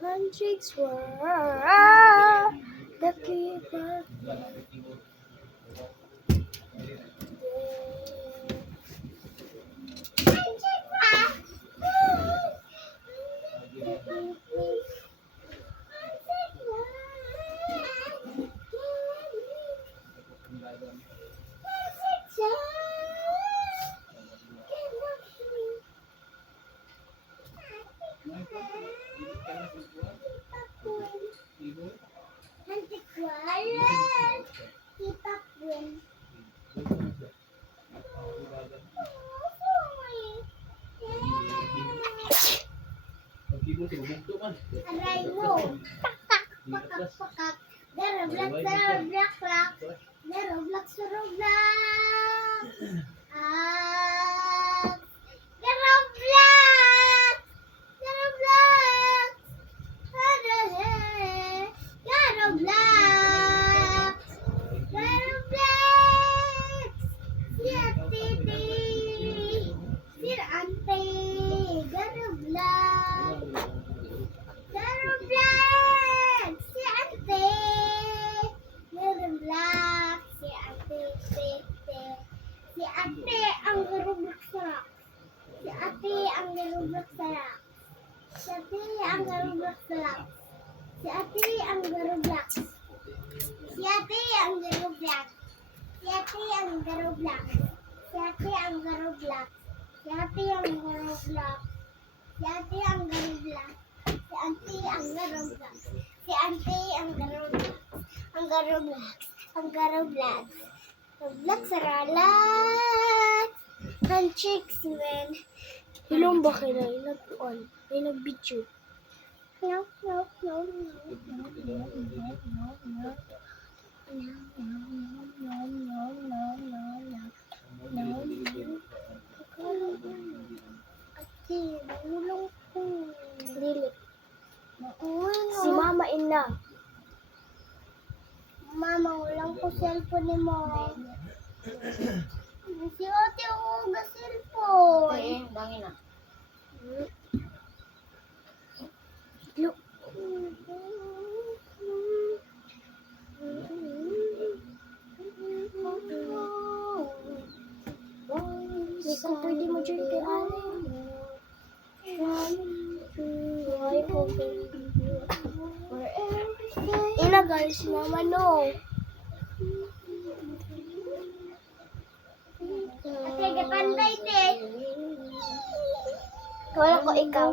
Handshakes were the keeper. Aray mo. Pakak, pakak, pakak. Garoblox, garoblox, garoblox, garoblox. Garoblox, garoblox. Garoblox, garoblox. Siya titi, sir ante, garoblox. Garoblox, si ante. Garoblox, si ante, si ate ang garoblox sarap. Si ate ang garoblox sarap. Si ate ang garoblox sarap. Si ate ang garoblox. Si ate ang garoblox. Si ate ang garoblox. Si ate ang garoblox. Si ate ang garoblox. Si ate ang garoblox. Si ate ang garoblox. Si ate ang garoblox. Ang garoblox. Ang garoblox. Garoblox saralat. Handshakes man. Ilong ba kayo na nag-on? Ay nag-video. No. Ate, nangulong ko. Dili. Si Mama Ina. Mama, ulang ko cellphone ni mo. Si ate ako ga cellphone. Eh, bangin na. Look. Hindi ko pwede mo dyan kay Ale. Ina guys, Mama no. Ate, kapantay te. Wala ko ikaw.